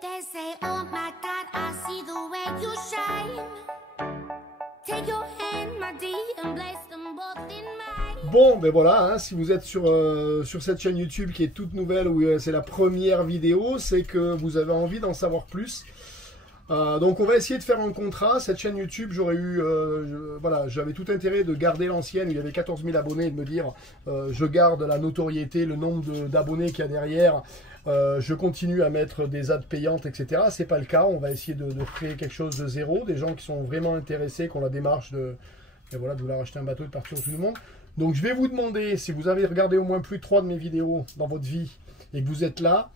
They say, oh my God, I see the way you shine. Take your hand, my dear, and place them both in mine. Bon, ben voilà, hein, si vous êtes sur cette chaîne YouTube qui est toute nouvelle, où c'est la première vidéo, c'est que vous avez envie d'en savoir plus. Donc on va essayer de faire un contrat. Cette chaîne YouTube, j'aurais eu, voilà, j'avais tout intérêt de garder l'ancienne, il y avait 14 000 abonnés, et de me dire, je garde la notoriété, le nombre d'abonnés qu'il y a derrière, je continue à mettre des ads payantes, etc. C'est pas le cas, on va essayer de créer quelque chose de zéro, des gens qui sont vraiment intéressés, qui ont la démarche de vouloir acheter un bateau et de partir au tout le monde. Donc je vais vous demander, si vous avez regardé au moins plus de 3 de mes vidéos dans votre vie, et que vous êtes là,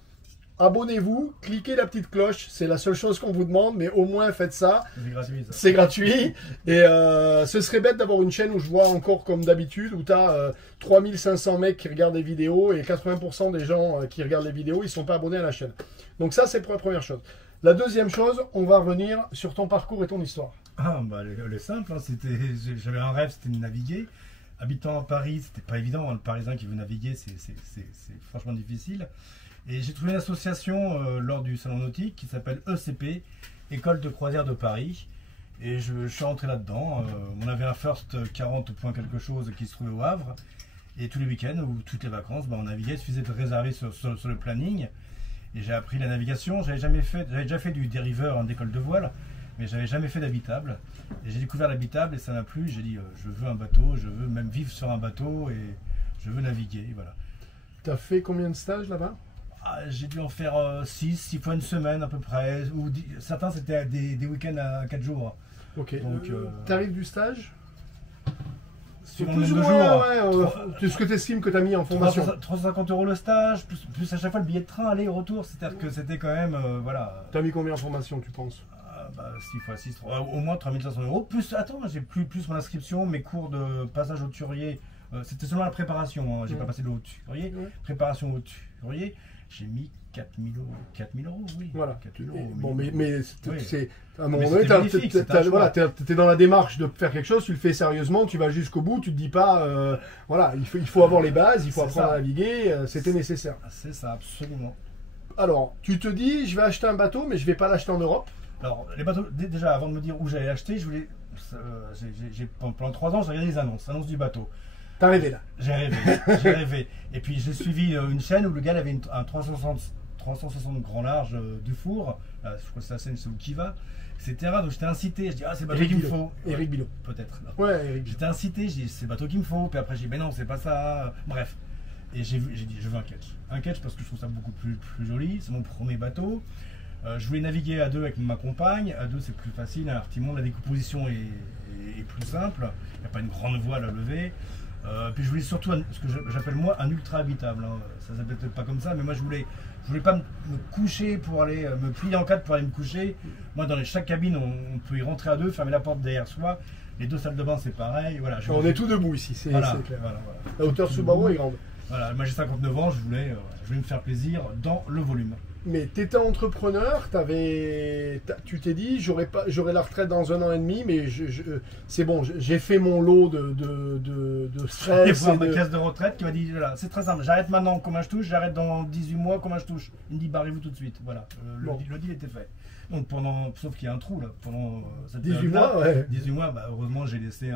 abonnez-vous, cliquez la petite cloche, c'est la seule chose qu'on vous demande, mais au moins faites ça. C'est gratuit. C'est gratuit. Et ce serait bête d'avoir une chaîne où je vois encore comme d'habitude, où tu as 3500 mecs qui regardent les vidéos et 80% des gens qui regardent les vidéos, ils ne sont pas abonnés à la chaîne. Donc ça, c'est la première chose. La deuxième chose, on va revenir sur ton parcours et ton histoire. Ah, bah, le simple, hein, j'avais un rêve, c'était de naviguer. Habitant à Paris, c'était pas évident, hein, le Parisien qui veut naviguer, c'est franchement difficile. Et j'ai trouvé une association lors du salon nautique qui s'appelle ECP, École de croisière de Paris. Et je suis rentré là-dedans. On avait un First 40 points quelque chose qui se trouvait au Havre. Et tous les week-ends ou toutes les vacances, bah, on naviguait. Il suffisait de réserver sur le planning. Et j'ai appris la navigation. J'avais déjà fait du dériveur d'école de voile, mais j'avais jamais fait d'habitable. Et j'ai découvert l'habitable et ça m'a plu. J'ai dit, je veux un bateau, je veux même vivre sur un bateau et je veux naviguer. Voilà. Tu as fait combien de stages là-bas? J'ai dû en faire 6 fois une semaine à peu près. Certains c'était des week-ends à 4 jours. Ok. Donc, tu arrives du stage? C'est Plus ou moins, ouais, ce que tu estimes que tu as mis en formation. 350 € le stage, plus à chaque fois le billet de train aller-retour. C'est-à-dire que c'était quand même. Voilà. Tu as mis combien en formation, tu penses? 6 fois 6, au moins 3500 €. Plus, attends, j'ai plus mon inscription, mes cours de passage au turier. C'était seulement la préparation, hein, j'ai pas passé le haut turier. Préparation au turier. J'ai mis 4000 €. 4000 €, oui. Voilà. 4000 €. Bon, mais c'est à un moment donné, donné, tu es dans la démarche de faire quelque chose, tu le fais sérieusement, tu vas jusqu'au bout, tu te dis pas, voilà, il faut avoir les bases, il faut apprendre à naviguer, c'était nécessaire. C'est ça, absolument. Alors, tu te dis, je vais acheter un bateau, mais je vais pas l'acheter en Europe. Alors, les bateaux, déjà, avant de me dire où j'allais l'acheter, pendant 3 ans, j'ai regardé les annonces du bateau. T'as rêvé là? J'ai rêvé. Et puis j'ai suivi une chaîne où le gars avait un 360 grand large du four. Je crois que c'est la scène qui va, etc. Donc j'étais incité. Je dis, c'est le bateau qu'il me faut. Eric Bilot. Peut-être. Ouais, Eric. J'étais incité. Je dis, c'est le bateau qu'il me faut. Puis après, j'ai dit, mais non, c'est pas ça. Bref. Et j'ai dit, je veux un ketch. Un ketch parce que je trouve ça beaucoup plus joli. C'est mon premier bateau. Je voulais naviguer à 2 avec ma compagne. À 2, c'est plus facile. Un timon, la décomposition est plus simple. Il n'y a pas une grande voile à lever. Puis je voulais surtout ce que j'appelle moi un ultra habitable. Hein. Ça s'appelle peut-être pas comme ça, mais moi je voulais pas me coucher pour aller me plier en quatre pour aller me coucher. Moi dans chaque cabine on peut y rentrer à 2, fermer la porte derrière soi. Les 2 salles de bain c'est pareil. Voilà, on est tout debout ici, c'est voilà, clair. Voilà. La hauteur Subaru est grande. Voilà, moi j'ai 59 ans, je voulais me faire plaisir dans le volume. Mais tu étais entrepreneur, tu t'es dit, j'aurai la retraite dans 1 an et demi, mais c'est bon, j'ai fait mon lot de stress. Et voir ma caisse de retraite qui m'a dit, voilà, c'est très simple, j'arrête maintenant, combien je touche, j'arrête dans 18 mois, combien je touche. Il me dit, barrez-vous tout de suite, voilà, le deal était fait. Donc sauf qu'il y a un trou là, pendant cette 18 mois, ouais. 18 mois, heureusement j'ai laissé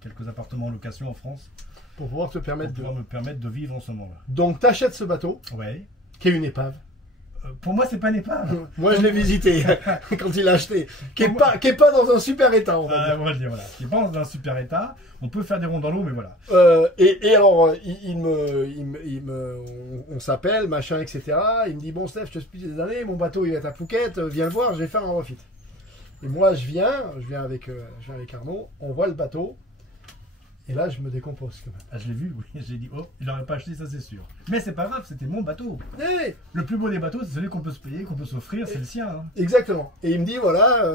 quelques appartements en location en France. Pour pouvoir me permettre de vivre en ce moment-là. Donc tu achètes ce bateau. Ouais. Qui est une épave. Pour moi, c'est pas une épave. Moi, je l'ai visité quand il l'a acheté. Qui est pas dans un super état, on va dire. On va dire, voilà. Qui est pas dans un super état. On peut faire des ronds dans l'eau, mais voilà. Et alors, on s'appelle, machin, etc. Il me dit, bon, Steph, je te explique des années, mon bateau, il est à Phuket, viens le voir, je vais faire un refit. Et moi, je viens avec Arnaud, on voit le bateau. Et là, je me décompose quand même. Ah, je l'ai vu, oui. J'ai dit, oh, il n'aurait pas acheté, ça c'est sûr. Mais c'est pas grave, c'était mon bateau. Hey, le plus beau des bateaux, c'est celui qu'on peut se payer, qu'on peut s'offrir, c'est le sien. Hein. Exactement. Et il me dit, voilà,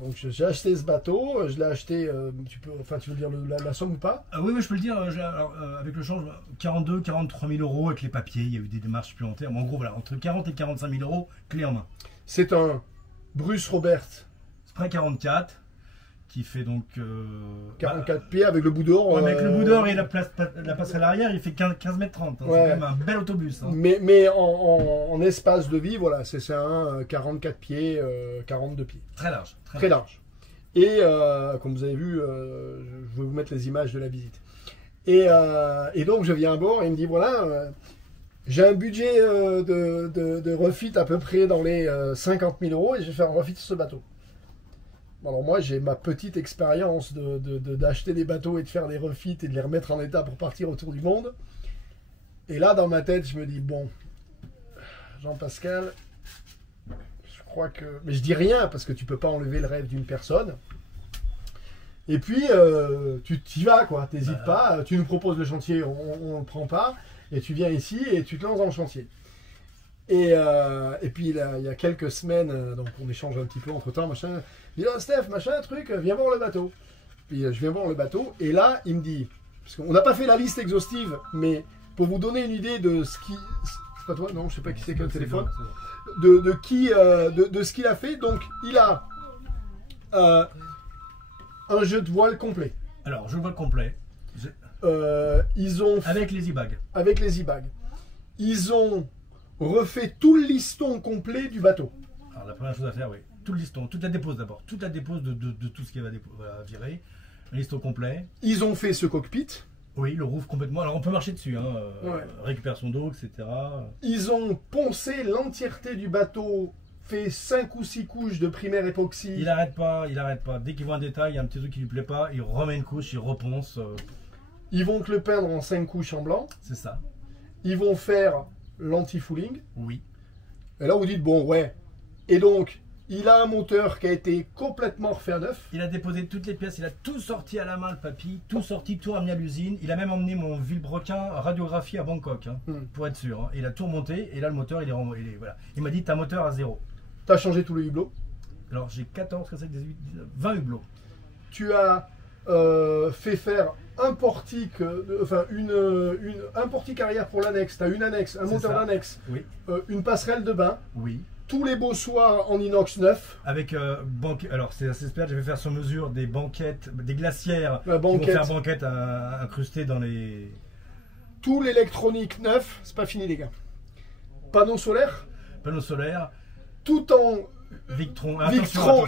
donc j'ai acheté ce bateau, je l'ai acheté, tu veux dire la somme ou pas? Oui, je peux le dire, avec le change, 42 43 000 € avec les papiers, il y a eu des démarches supplémentaires. Mais en gros, voilà, entre 40 et 45 000 € clé en main. C'est un Bruce Robert. Spray 44. qui fait donc 44 pieds avec le bout d'or. ouais, avec le bout d'or et la passerelle arrière, il fait 15 mètres 30. Hein. Ouais. C'est quand même un bel autobus. Hein. Mais en espace de vie, voilà, c'est un 44 pieds, 42 pieds. Très large. Très large. Et comme vous avez vu, je vais vous mettre les images de la visite. Et donc je viens à bord et il me dit voilà, j'ai un budget de refit à peu près dans les 50 000 euros et je vais faire un refit sur ce bateau. Alors moi j'ai ma petite expérience d'acheter des bateaux et de faire des refits et de les remettre en état pour partir autour du monde. Et là dans ma tête je me dis bon, Jean-Pascal, je crois que... Mais je dis rien parce que tu peux pas enlever le rêve d'une personne. Et puis tu t'y vas quoi, t'hésites pas, tu nous proposes le chantier, on le prend pas, et tu viens ici et tu te lances dans le chantier. Et puis il y a quelques semaines, donc on échange un petit peu entre temps, machin. Il dit Steph, machin, truc, viens voir le bateau. Puis je viens voir le bateau, et là il me dit, parce qu'on n'a pas fait la liste exhaustive, mais pour vous donner une idée de ce qui. C'est pas toi, non, je sais pas qui c'est qui a le téléphone. De ce qu'il a fait, donc il a un jeu de voile complet. Alors, je vois le complet. Ils ont avec les e-bags. Avec les e-bags. Ils ont refait tout le liston complet du bateau. Alors, la première chose à faire, oui. Tout le liston, toute la dépose d'abord. Toute la dépose de tout ce qui va virer. Un liston complet. Ils ont fait ce cockpit. Oui, le roof complètement. Alors, on peut marcher dessus. Hein, ouais. Récupération d'eau, etc. Ils ont poncé l'entièreté du bateau. Fait 5 ou 6 couches de primaire époxy. Il arrête pas. Dès qu'il voit un détail, il y a un petit truc qui lui plaît pas, il remet une couche, il reponce. Ils vont te le peindre en 5 couches en blanc. C'est ça. Ils vont faire l'anti-fouling. Oui. Et là, vous dites, bon, ouais. Et donc, il a un moteur qui a été complètement refait à neuf. Il a déposé toutes les pièces, il a tout sorti à la main, le papy, tout sorti, tout ramené à l'usine. Il a même emmené mon Villebrequin radiographie à Bangkok, hein, pour être sûr. Hein. Il a tout remonté, et là, le moteur, il est voilà. Il m'a dit, t'as un moteur à 0. Tu as changé tous les hublots. Alors j'ai 14, 18, 19, 20 hublots. Tu as fait faire un portique, enfin un portique arrière pour l'annexe. Tu as une annexe, un moteur d'annexe, oui. Une passerelle de bain. Oui. Tous les bossoirs en inox neuf. Avec alors c'est assez spécial, je vais faire sur mesure des banquettes, des glacières qui vont faire banquettes incrustées dans les. Tout l'électronique neuf, c'est pas fini les gars. Panneaux solaires. Panneaux solaires. Tout en Victron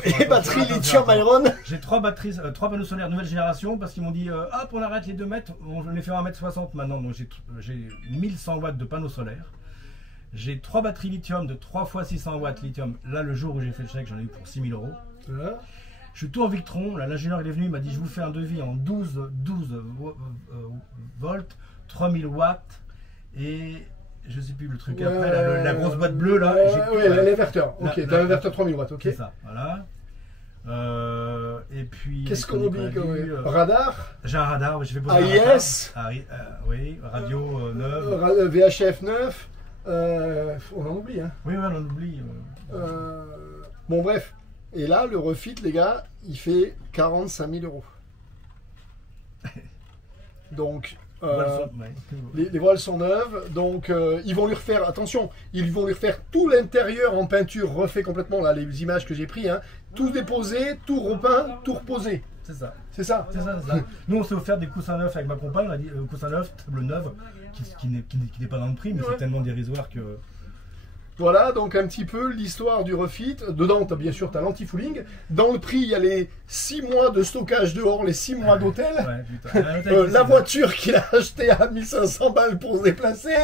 et batterie lithium-iron. J'ai 3 panneaux solaires nouvelle génération parce qu'ils m'ont dit hop on arrête les 2 mètres, on les fait 1,60 m maintenant. Donc j'ai 1100 watts de panneaux solaires. J'ai 3 batteries lithium de 3 fois 600 watts lithium. Là le jour où j'ai fait le chèque j'en ai eu pour 6 000 euros. Voilà. Je suis tout en Victron. Là l'ingénieur il est venu, il m'a dit je vous fais un devis en 12 volts, 3000 watts et je sais plus le truc après, la grosse boîte bleue là. Oui, l'inverteur. Ok, t'as l'inverteur 3000 watts, ok. C'est ça, voilà. Et puis. Qu'est-ce qu'on oublie radar. J'ai un radar, je vais poser AIS. un radar. Oui, radio 9. VHF 9. On en oublie, hein. Oui, on en oublie. Bon, bref. Et là, le refit, les gars, il fait 45 000 euros. Donc. Les voiles sont neuves, donc ils vont lui refaire, attention, ils vont lui refaire tout l'intérieur en peinture refait complètement, là les images que j'ai prises, hein, tout déposé, tout repeint, tout reposé. C'est ça. C'est ça. C'est ça, c'est ça. Nous on s'est offert des coussins neufs avec ma compagne, on a dit coussins neufs, table neuve, qui n'est pas dans le prix, mais c'est tellement dérisoire que... Voilà, donc un petit peu l'histoire du refit. Dedans, bien sûr, tu as l'anti-fouling. Dans le prix, il y a les 6 mois de stockage dehors, les 6 mois d'hôtel. La voiture qu'il a achetée à 1500 balles pour se déplacer.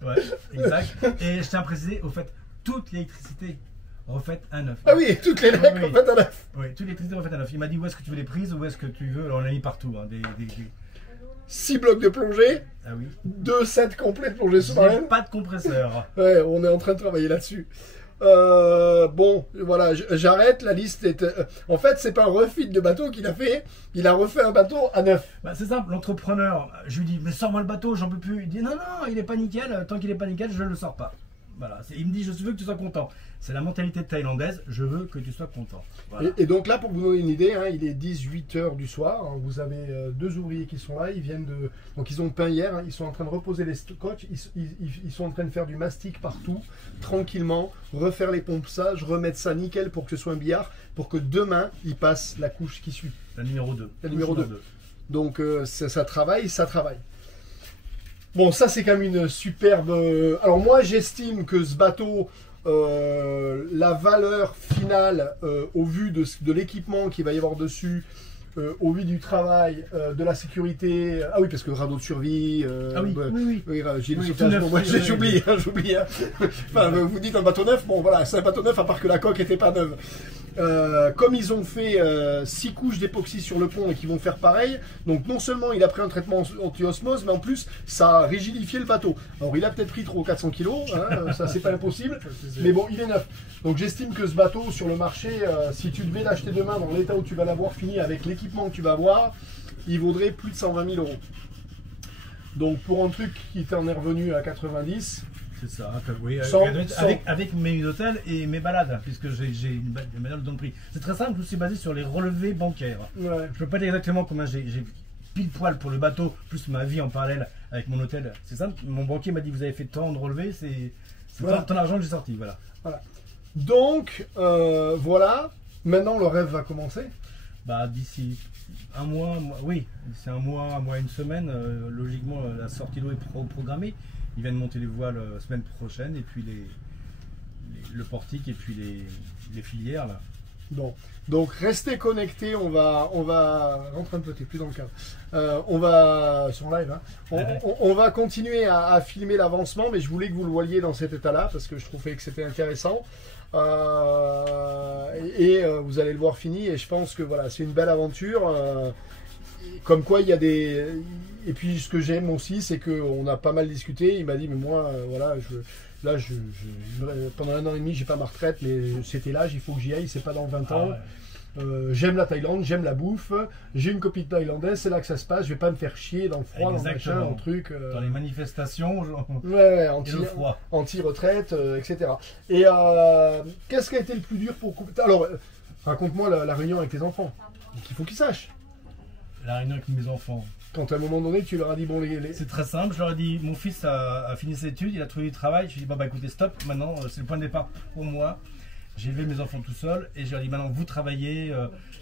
Ouais, exact. Et je tiens à préciser, au fait, toute l'électricité refaite à neuf. Ah oui, toutes les règles refaites à neuf. Oui, toute l'électricité refaite à neuf. Il m'a dit où est-ce que tu veux les prises, où est-ce que tu veux. Alors on l'a mis partout. Hein, 6 blocs de plongée, ah oui. 2 sets complets de plongée sous-marine. Pas de compresseur. Ouais, on est en train de travailler là-dessus. Bon, voilà, j'arrête. La liste est. En fait, c'est pas un refit de bateau qu'il a fait. Il a refait un bateau à neuf. Bah, c'est simple. L'entrepreneur, je lui dis mais sors-moi le bateau, j'en peux plus. Il dit non, il est pas nickel. Tant qu'il est pas nickel, je le sors pas. Voilà. Il me dit, je veux que tu sois content. C'est la mentalité thaïlandaise, je veux que tu sois content. Voilà. Et donc là, pour vous donner une idée, hein, il est 18 h du soir. Hein, vous avez deux ouvriers qui sont là. Ils viennent de. Donc ils ont peint hier. Hein, ils sont en train de reposer les scotch. Ils sont en train de faire du mastic partout, tranquillement, refaire les ponçages, remettre ça nickel pour que ce soit un billard, pour que demain ils passent la couche qui suit. La numéro 2. La numéro 2. Donc ça travaille, ça travaille. Bon, ça c'est quand même une superbe. Alors moi, j'estime que ce bateau. La valeur finale au vu de l'équipement qu'il va y avoir dessus, au vu du travail, de la sécurité. Ah oui, parce que radeau de survie. Ah oui, oui. J'ai oublié. Hein. Enfin, vous dites un bateau neuf, bon voilà, c'est un bateau neuf à part que la coque n'était pas neuve. Comme ils ont fait 6 couches d'époxy sur le pont et qu'ils vont faire pareil, donc non seulement il a pris un traitement anti-osmose, mais en plus ça a rigidifié le bateau. Alors il a peut-être pris trop 400 kg, hein, ça c'est pas impossible, mais bon il est neuf. Donc j'estime que ce bateau sur le marché, si tu devais l'acheter demain dans l'état où tu vas l'avoir fini avec l'équipement que tu vas avoir, il vaudrait plus de 120 000 €. Donc pour un truc qui t'en est revenu à 90. C'est ça, oui, sans... avec mes hôtels et mes balades, puisque j'ai une balade de prix. C'est très simple, je suis basé sur les relevés bancaires. Ouais. Je peux pas dire exactement combien j'ai pile poil pour le bateau, plus ma vie en parallèle avec mon hôtel. C'est simple, mon banquier m'a dit vous avez fait tant de relevés, c'est voilà. Ton argent que j'ai sorti. Voilà. Donc, voilà, maintenant le rêve va commencer. Bah, d'ici un mois, oui, c'est un mois, une semaine, logiquement la sortie d'eau est programmée. Ils viennent monter les voiles semaine prochaine et puis le portique et puis les filières là. Bon, donc restez connectés, on va rentrer un peu, t'es plus dans le cadre. On va sur live, hein, on va continuer à filmer l'avancement, mais je voulais que vous le voyiez dans cet état-là parce que je trouvais que c'était intéressant. Vous allez le voir fini et je pense que voilà, c'est une belle aventure. Comme quoi il y a des. Et puis ce que j'aime aussi, c'est qu'on a pas mal discuté. Il m'a dit, mais moi, voilà, pendant 1 an et demi, j'ai pas ma retraite, mais c'était l'âge, il faut que j'y aille, c'est pas dans 20 ans. J'aime la Thaïlande, j'aime la bouffe, j'ai une copine thaïlandaise, c'est là que ça se passe, je vais pas me faire chier dans le froid, dans le machin, dans le truc. Dans les manifestations, genre, anti-retraite, etc. Et qu'est-ce qui a été le plus dur pour couper. Alors, raconte-moi la réunion avec tes enfants. Il faut qu'ils sachent. La réunion avec mes enfants. Quand à un moment donné, tu leur as dit, bon, C'est très simple, je leur ai dit, mon fils a fini ses études, il a trouvé du travail, je lui ai dit, bah écoutez, stop, maintenant, c'est le point de départ pour moi. J'ai élevé mes enfants tout seul et je leur ai dit, maintenant, vous travaillez,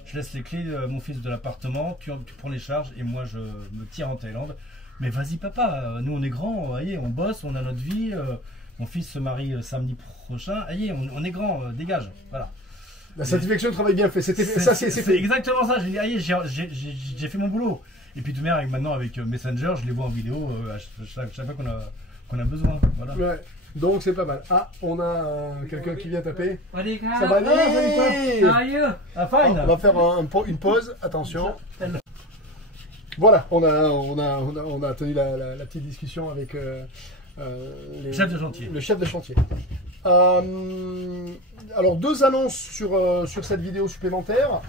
je laisse les clés, mon fils, de l'appartement, tu prends les charges et moi, je me tire en Thaïlande. Mais vas-y, papa, nous, on est grands, voyez, on bosse, on a notre vie, mon fils se marie samedi prochain, voyez, on est grands, dégage, voilà. La satisfaction de travail bien fait, c'est exactement ça, j'ai fait mon boulot. Et puis tout de même, maintenant avec Messenger, je les vois en vidéo chaque fois qu'on a besoin. Voilà. Ouais. Donc c'est pas mal. Ah, on a quelqu'un qui vient taper. Ça va bien? On va faire une pause. Attention. Voilà, on a tenu la petite discussion avec le chef de chantier. Le chef de chantier. Alors 2 annonces sur cette vidéo supplémentaire.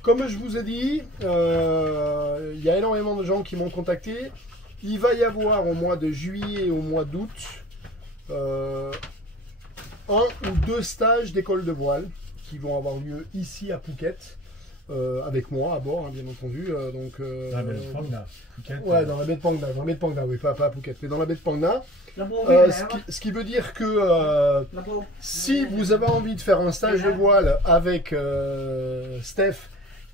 Comme je vous ai dit, il y a énormément de gens qui m'ont contacté. Il va y avoir au mois de juillet et au mois d'août 1 ou 2 stages d'école de voile qui vont avoir lieu ici à Phuket, avec moi à bord, hein, bien entendu. Dans la baie de Phang Nga. Ouais, dans la baie de Phang Nga. Dans la baie de Phang Nga, oui, pas à Phuket, mais dans la baie de Phang Nga. Ce qui veut dire que si vous avez envie de faire un stage de voile avec Steph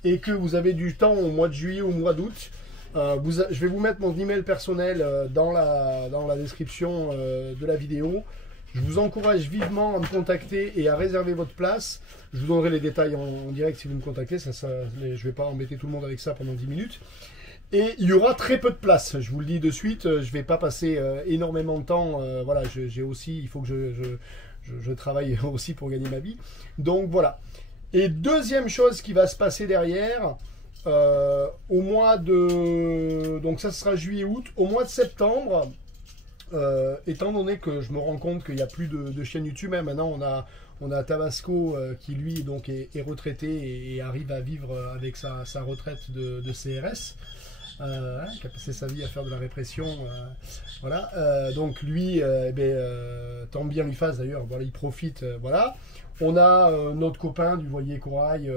et que vous avez du temps au mois de juillet ou au mois d'août, je vais vous mettre mon email personnel dans la description de la vidéo. Je vous encourage vivement à me contacter et à réserver votre place. Je vous donnerai les détails en direct si vous me contactez. Je ne vais pas embêter tout le monde avec ça pendant 10 minutes. Et il y aura très peu de place, je vous le dis de suite. Je ne vais pas passer énormément de temps. Voilà, il faut que je travaille aussi pour gagner ma vie. Donc voilà. Et deuxième chose qui va se passer derrière, au mois de... Donc ça sera juillet-août. Au mois de septembre, étant donné que je me rends compte qu'il n'y a plus de chaîne YouTube, hein, maintenant on a Tabasco qui lui donc est retraité et arrive à vivre avec sa retraite de CRS. qui a passé sa vie à faire de la répression. Voilà. Donc lui, tant bien lui fasse d'ailleurs, voilà, il profite. Voilà. On a notre copain du Voilier Corail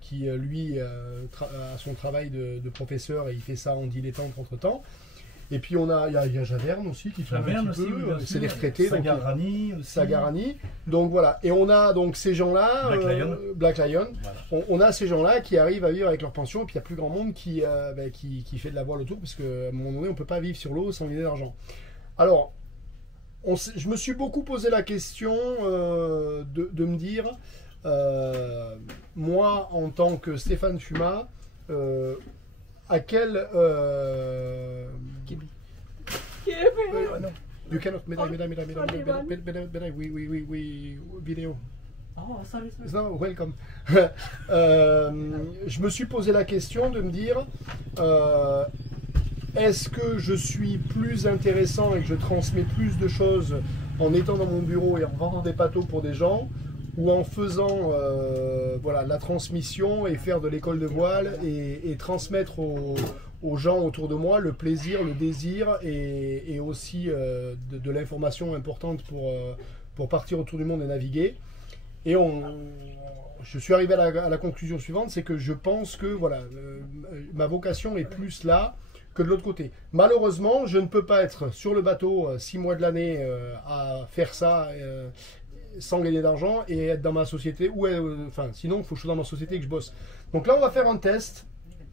qui, lui, a son travail de professeur et il fait ça en dilettante entre-temps. Et puis il y a Javerne aussi qui fait un petit peu, c'est des retraités. Sagarani aussi. Sagarani. Donc voilà. Et on a donc ces gens-là, Black Lion. Voilà. On a ces gens-là qui arrivent à vivre avec leur pension. Et puis il y a plus grand monde qui fait de la voile autour parce qu'à un moment donné, on ne peut pas vivre sur l'eau sans gagner d'argent. Alors, je me suis beaucoup posé la question de me dire, moi en tant que Stéphane Fuma, à quel you cannot oui, vidéo. Oh, sorry. No, welcome. Je me suis posé la question de me dire, est-ce que je suis plus intéressant et que je transmets plus de choses en étant dans mon bureau et en vendant des bateaux pour des gens, ou en faisant voilà, la transmission et faire de l'école de voile et transmettre aux gens autour de moi le plaisir, le désir et aussi de l'information importante pour partir autour du monde et naviguer. Et je suis arrivé à la conclusion suivante, c'est que je pense que voilà, ma vocation est plus là que de l'autre côté. Malheureusement, je ne peux pas être sur le bateau 6 mois de l'année à faire ça sans gagner d'argent et être dans ma société, enfin sinon il faut que je sois dans ma société et que je bosse. Donc là on va faire un test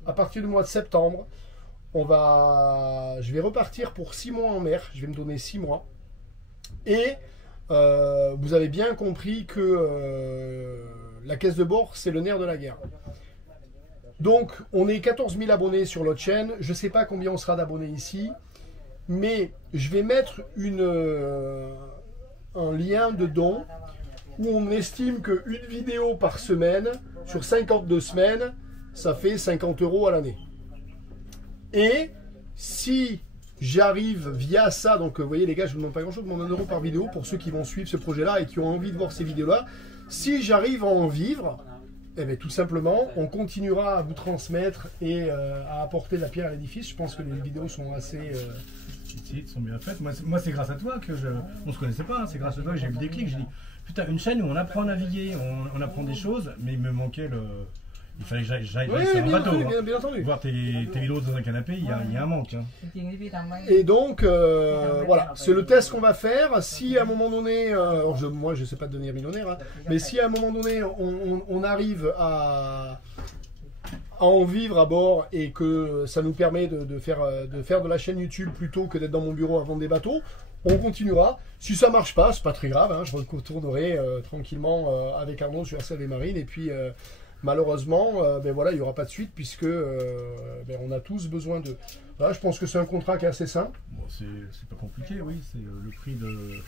à partir du mois de septembre. Je vais repartir pour 6 mois en mer, je vais me donner 6 mois et vous avez bien compris que la caisse de bord c'est le nerf de la guerre. Donc on est 14 000 abonnés sur notre chaîne, je ne sais pas combien on sera d'abonnés ici, mais je vais mettre un lien de don où on estime qu'une vidéo par semaine, sur 52 semaines, ça fait 50 € à l'année. Et si j'arrive via ça, donc vous voyez les gars, je ne vous demande pas grand chose, je demande 1 € par vidéo pour ceux qui vont suivre ce projet-là et qui ont envie de voir ces vidéos-là. Si j'arrive à en vivre, eh bien, tout simplement, on continuera à vous transmettre et à apporter de la pierre à l'édifice. Je pense que les vidéos sont assez... Elles sont bien faites. Moi c'est grâce à toi que on se connaissait pas, hein. C'est grâce à toi que j'ai eu le déclic. J'ai dit, putain, une chaîne où on apprend à naviguer, on apprend des choses, mais il me manquait le... Il fallait que j'aille sur un bateau. Entendu, bien entendu. Voir tes vidéos dans un canapé, il y a un manque. Hein. Et donc, voilà, c'est le test qu'on va faire. Si à un moment donné, alors moi je ne sais pas devenir millionnaire, hein, mais si à un moment donné on arrive à en vivre à bord et que ça nous permet de faire de la chaîne YouTube plutôt que d'être dans mon bureau à vendre des bateaux, on continuera. Si ça marche pas, c'est pas très grave, hein, je retournerai tranquillement avec Arnaud sur SAV Marine et puis malheureusement, voilà, il n'y aura pas de suite puisque on a tous besoin de... Voilà, je pense que c'est un contrat qui est assez simple. Bon, c'est pas compliqué, oui. C'est le prix de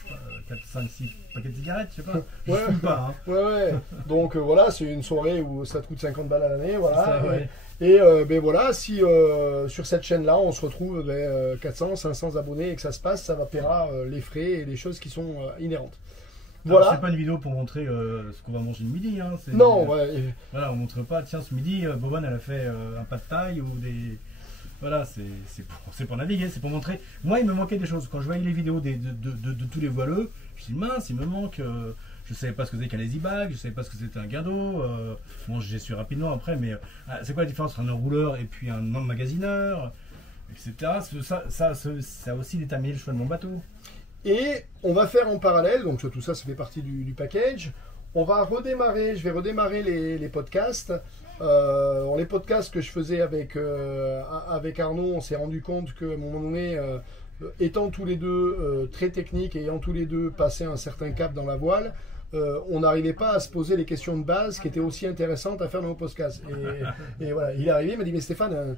4, 5, 6 paquets de cigarettes, je sais pas. Je ne fume pas. Hein. Ouais. Donc voilà, c'est une soirée où ça te coûte 50 balles à l'année. Voilà. Ça, ouais. Et voilà, si sur cette chaîne-là, on se retrouve 400, 500 abonnés et que ça se passe, ça va paiera les frais et les choses qui sont inhérentes. Voilà. C'est pas une vidéo pour montrer ce qu'on va manger le midi. Hein. Non, ouais. Voilà, on montre pas, tiens, ce midi, Bobonne, elle a fait un pas de taille ou des... Voilà, c'est pour naviguer, c'est pour montrer. Moi, il me manquait des choses. Quand je voyais les vidéos de tous les voileux, je me suis dit, mince, il me manque... je savais pas ce que c'était qu'un lazy bag, je savais pas ce que c'était un guindeau. Bon, j'ai su rapidement après, mais c'est quoi la différence entre un enrouleur et puis un emmagasineur, etc. Ça a aussi déterminé le choix de mon bateau. Et on va faire en parallèle, donc tout ça fait partie du package. On va redémarrer, je vais redémarrer les podcasts. Les podcasts que je faisais avec Arnaud, on s'est rendu compte qu'à un moment donné, étant tous les deux très techniques et ayant tous les deux passé un certain cap dans la voile, on n'arrivait pas à se poser les questions de base qui étaient aussi intéressantes à faire dans nos podcasts. Et voilà, il est arrivé, il m'a dit, mais Stéphane,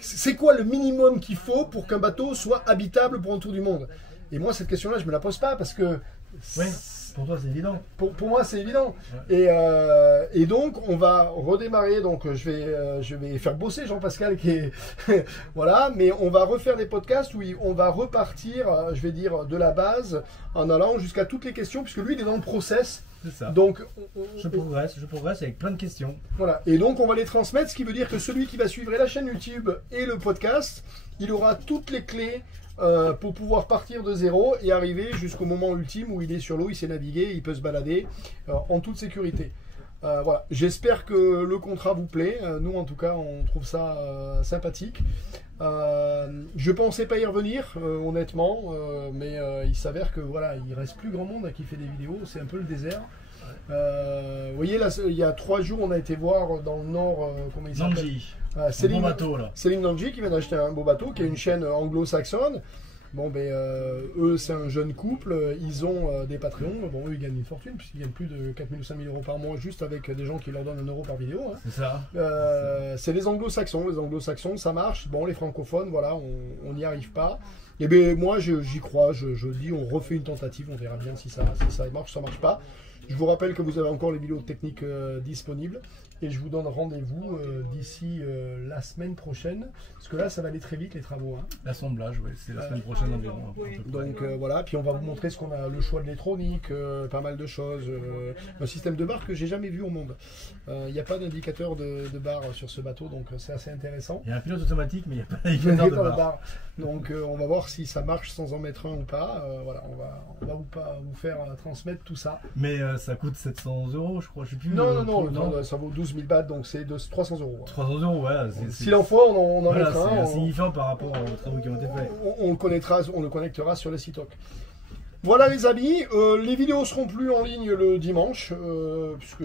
c'est quoi le minimum qu'il faut pour qu'un bateau soit habitable pour un tour du monde? Et moi, cette question-là, je me la pose pas parce que... Ouais. Pour toi, c'est évident. Pour moi, c'est évident. Ouais. Et donc, on va redémarrer. Donc, je vais faire bosser Jean-Pascal qui est... voilà, mais on va refaire des podcasts où on va repartir, je vais dire, de la base en allant jusqu'à toutes les questions, puisque lui, il est dans le process. C'est ça. Donc, je progresse avec plein de questions. Voilà. Et donc, on va les transmettre, ce qui veut dire que celui qui va suivre la chaîne YouTube et le podcast, il aura toutes les clés pour pouvoir partir de zéro et arriver jusqu'au moment ultime où il est sur l'eau, il sait naviguer, il peut se balader en toute sécurité. Voilà. J'espère que le contrat vous plaît. Nous, en tout cas, on trouve ça sympathique. Je pensais pas y revenir, honnêtement, mais il s'avère que voilà, il reste plus grand monde qui fait des vidéos. C'est un peu le désert. Vous voyez, là, il y a 3 jours, on a été voir dans le nord, comment il s'appelle, Céline, bon bateau, là. Céline Nanji qui vient d'acheter un beau bateau, qui est une chaîne anglo-saxonne. Bon, ben, eux, c'est un jeune couple, ils ont des Patreons. Bon, eux, ils gagnent une fortune, puisqu'ils gagnent plus de 4 000 ou 5 000 euros par mois, juste avec des gens qui leur donnent 1 euro par vidéo. Hein. C'est ça. C'est les anglo-saxons. Les anglo-saxons, ça marche. Bon, les francophones, voilà, on n'y arrive pas. Et bien, moi, j'y crois. Je dis, on refait une tentative, on verra bien si ça marche, ça marche pas. Je vous rappelle que vous avez encore les vidéos techniques disponibles. Et je vous donne rendez-vous d'ici la semaine prochaine. Parce que là, ça va aller très vite, les travaux. Hein. L'assemblage, oui, c'est la semaine prochaine environ. Donc voilà, puis on va vous montrer ce qu'on a, le choix de l'électronique, pas mal de choses. Un système de barre que j'ai jamais vu au monde. Il n'y a pas d'indicateur de barre sur ce bateau, donc c'est assez intéressant. Il y a un pilote automatique, mais il n'y a pas d'indicateur de barre. Donc on va voir si ça marche sans en mettre un ou pas. Voilà, on va vous faire transmettre tout ça. Mais ça coûte 700 euros, je crois. Je sais plus. Non, ça vaut 12 000 bahts, donc c'est de 300 euros. 300 euros, ouais. S'il en faut, on en mettra un. C'est insignifiant par rapport aux travaux qui ont été faits. On le connectera sur le site. Voilà les amis, les vidéos seront plus en ligne le dimanche, puisque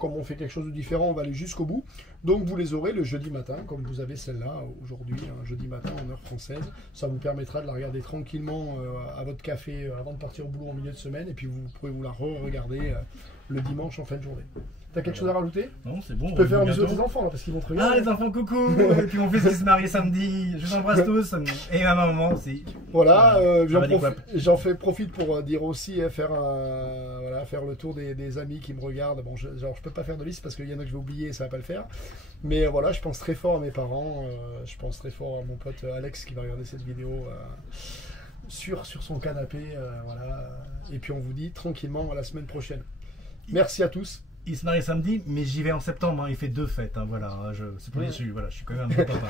comme on fait quelque chose de différent, on va aller jusqu'au bout. Donc vous les aurez le jeudi matin, comme vous avez celle-là aujourd'hui, jeudi matin en heure française. Ça vous permettra de la regarder tranquillement à votre café avant de partir au boulot en milieu de semaine, et puis vous pourrez vous la re-regarder le dimanche en fin de journée. T'as quelque chose à rajouter? Non, c'est bon. Tu peux faire un bisou à tes enfants là, parce qu'ils vont te regarder. Ah, les enfants, coucou. Et puis mon fils qui se marie samedi. Je vous embrasse tous. Et ma maman aussi. Voilà, j'en profite pour dire aussi, faire le tour des amis qui me regardent. Bon, je peux pas faire de liste parce qu'il y en a que je vais oublier et ça va pas le faire. Mais voilà, je pense très fort à mes parents. Je pense très fort à mon pote Alex qui va regarder cette vidéo sur son canapé. Voilà. Et puis on vous dit tranquillement à la semaine prochaine. Merci à tous. Il se marie samedi, mais j'y vais en septembre. Hein, il fait 2 fêtes. Hein, voilà, c'est pour dire, je suis quand même un bon papa.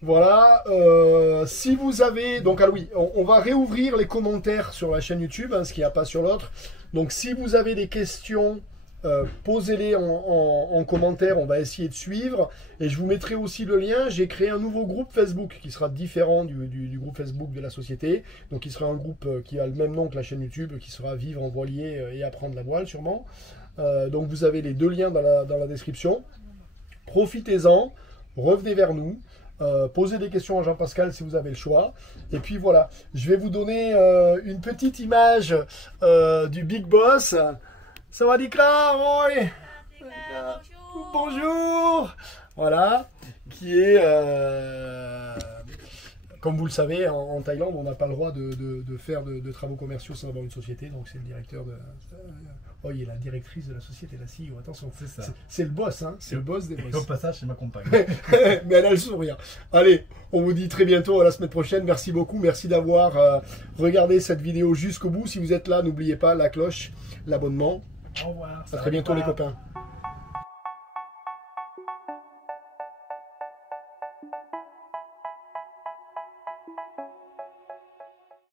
Voilà. Si vous avez... Donc, oui, on va réouvrir les commentaires sur la chaîne YouTube, hein, ce qu'il n'y a pas sur l'autre. Donc, si vous avez des questions, posez-les en commentaire. On va essayer de suivre. Et je vous mettrai aussi le lien. J'ai créé un nouveau groupe Facebook qui sera différent du groupe Facebook de la société. Donc, il sera un groupe qui a le même nom que la chaîne YouTube, qui sera Vivre en voilier et apprendre la voile, sûrement. Donc, vous avez les 2 liens dans la description. Profitez-en. Revenez vers nous. Posez des questions à Jean-Pascal si vous avez le choix. Et puis voilà, je vais vous donner une petite image du Big Boss. Sawadee Oi. Bonjour. Voilà, qui est, comme vous le savez, en Thaïlande, on n'a pas le droit de faire de travaux commerciaux sans avoir une société. Donc c'est le directeur de... il est la directrice de la société, la CEO. Attention, c'est le boss, hein. C'est le boss des boss. Au passage, c'est ma compagne. Mais elle a le sourire. Allez, on vous dit très bientôt à la semaine prochaine. Merci beaucoup. Merci d'avoir regardé cette vidéo jusqu'au bout. Si vous êtes là, n'oubliez pas la cloche, l'abonnement. Au revoir. À très bientôt les copains.